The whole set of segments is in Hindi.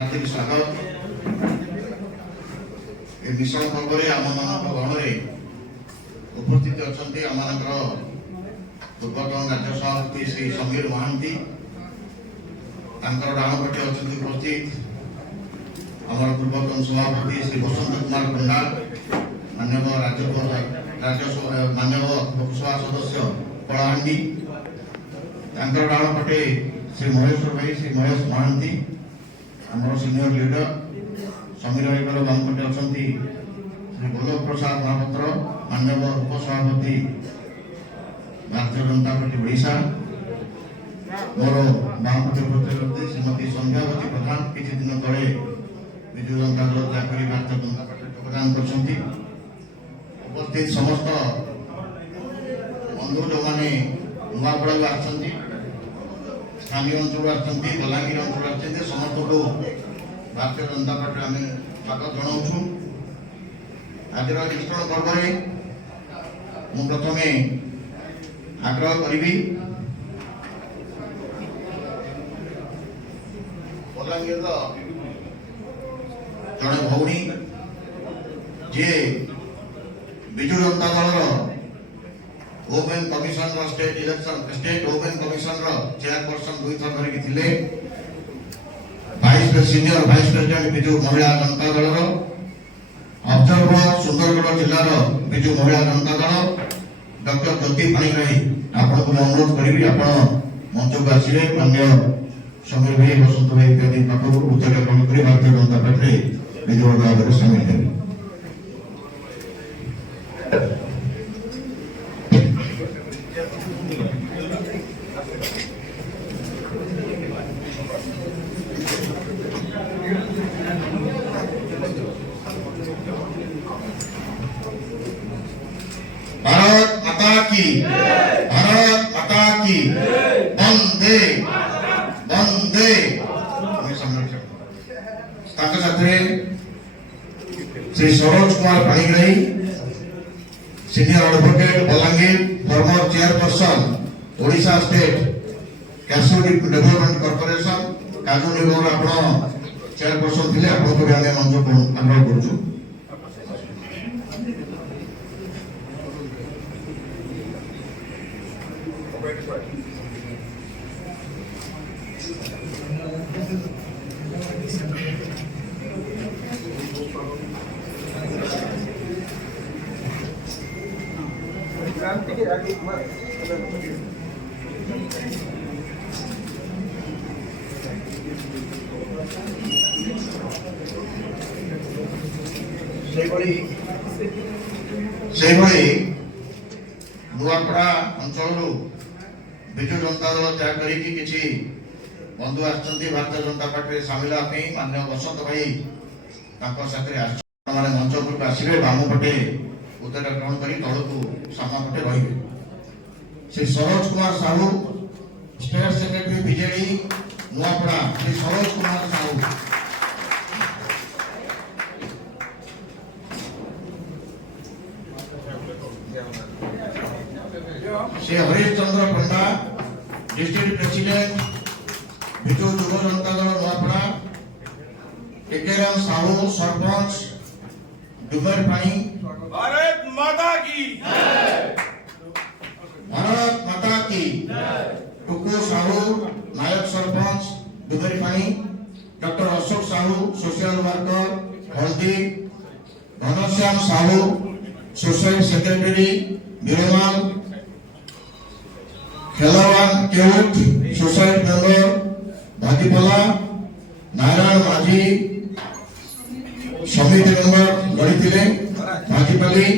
हार्दिक स्वागत ए मिशन पर्व आम मान गण में उपस्थित अच्छा आम पूर्वतन राज्य सभापति श्री समीर महांती डाणपटे अच्छा उपस्थित आम पूर्वतन सभापति श्री बसंत कुमार पंडा मानव लोकसभा सदस्य कलाहांडी डाणपटे श्री महेश्वर भाई श्री महेश महांती आमर सीनियर लीडर समीर भाई बामपटे अच्छा श्री गोलोक प्रसाद महापात्र मानव उपसभापति भारतीय जनता पार्टी ओडिशा मोर बामपटे उपस्थित श्रीमती संध्यावती प्रधान किसी दिन तले विजु जनता दल त्याग भारतीय जनता पार्टी योगदान कर उपस्थित समस्त बंधु जो मैंने नुआपड़ा आसती स्थानीय अंचल आसती बलांगीर अंचल आसते समस्त को भारतीय जनता पार्टी आम स्वागत जनाऊँ। आज विस्तरण पर्व मु प्रथम आग्रह करी बलांगीर जड़े भौणी जे Biju Janata Dal open commission state election state open commission chairperson दुई थर धरिक थिले सीनियर वाइस प्रेसिडेंट विजु महिला जनता दल ऑब्जर्वर सुंदरगढ़ जिलार विजु महिला जनता दल डॉक्टर ज्योति पाणिग्राही आपन को अनुरोध करी आपण मंच को आसिले माननीय समीर भाई बसंत भाई इत्यादि पाखु उच्चारण करी भारतीय जनता पार्टी विजु भाव शामिल है। भारत माता की वंदे वंदे Shri Saroj Kumar Panigrahi senior advocate Balangir former chairperson Odisha state cashew development corporation काजू निगम आप चेयरपर्सन थे आपको मंच आग्रह करूँ। नुआपड़ा अंचल विजु जनता दल त्याग करके बंधु आसती भारतीय जनता पार्टी सामिल माननीय बसंत भाई मैंने मंच उपरक आसवे बामपटे उद्योग ग्रहण कर तल को सामपटे रे Shri Saroj Kumar Sahu state secretary BJD Nuapada Shri Saroj Kumar Sahu Shri Harish Chandra Panda district president Biju Yuva Janata Dal Nuapada टेकेराम Sahu sarpanch डुबर पानी भारत माता की भारत माता की टुकु साहू नायक सरपंच डुबर पानी doctor Ashok Sahu social worker हल्दी घनश्याम साहू सोसाइटी सेक्रेटरी बिरमाल खेलावान केवट सोसाइटी मेंबर भाजीपाला नारायण माझी समिति मेंबर लड़ी भाजीपाली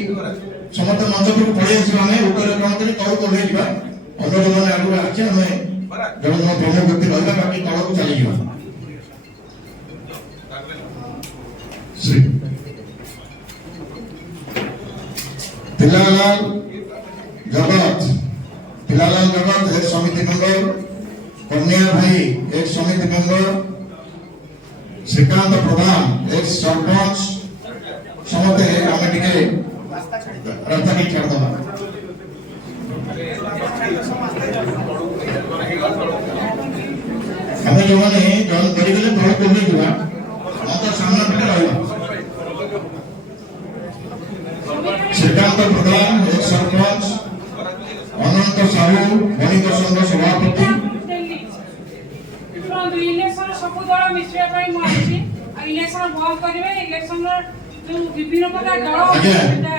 समस्त मंच को पड़े आम उत्तर ग्रहण कर तल को ले जावा अन्य जो मैंने आगे आचे आम जन जन प्रमुख व्यक्ति रहा बाकी तल को चली जावा। पिलालाल जगत एक समिति मेंबर कन्या भाई एक समिति मेंबर श्रीकांत प्रधान एक सरपंच समते आम टे रास्ता की छाड़ दबा ଆମେ ଯୋଉମାନେ ଜଏନ୍ କରିଗଲେ ତଳ କୋଲ୍ହେଇ ଯିବା ମତ ସାମ୍ନା ପଟେ ରହିବା। ଶ୍ରୀକାନ୍ତ ପ୍ରଧାନ ଏକ ସରପଞ୍ଚ, ଅନନ୍ତ ସାହୁ ବଣିକ ସଂଘ ସଭାପତି। ଇଲେକ୍ସନ ସବୁ ଦଳ ମିଶିବା ପାଇଁ ମୁଁ ଆସିଛି। ଆଉ ଇଲେକ୍ସନ ବନ୍ଦ କରିବେ, ଇଲେକ୍ସନ ଯୋଉ ବିଭିନ୍ନ ପ୍ରକାର ଦଳ ଆଜ୍ଞା। ସେଟା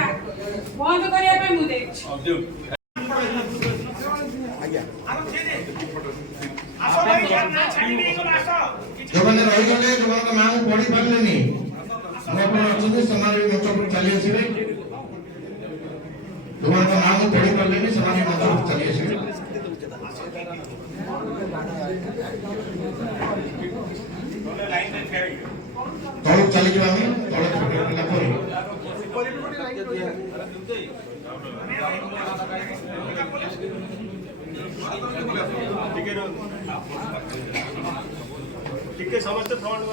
ବନ୍ଦ କରିବା ପାଇଁ ମୁଁ ଦେଇଛି। ଯୋଉମାନେ ରହିଗଲେ ଯୋଉମାନଙ୍କ ନାଁ ପଢି ପାରିଲେନି ଆପଣ ଅଛନ୍ତି ସେମାନେ ବି ମଞ୍ଚ ଉପରକୁ ଚାଲି ଆସିବେ। ଯୋଉମାନଙ୍କ ନାଁ ପଢି ପାରିଲେନି ସେମାନେ ବି ମଞ୍ଚ ଉପରକୁ ଚାଲି ଆସିବେ। ତଳକୁ ଚାଲିଯିବା ଆମେ ତଳ ହେଲା ପରେ ଟିକେ ସମସ୍ତେ ଫ୍ରଣ୍ଟ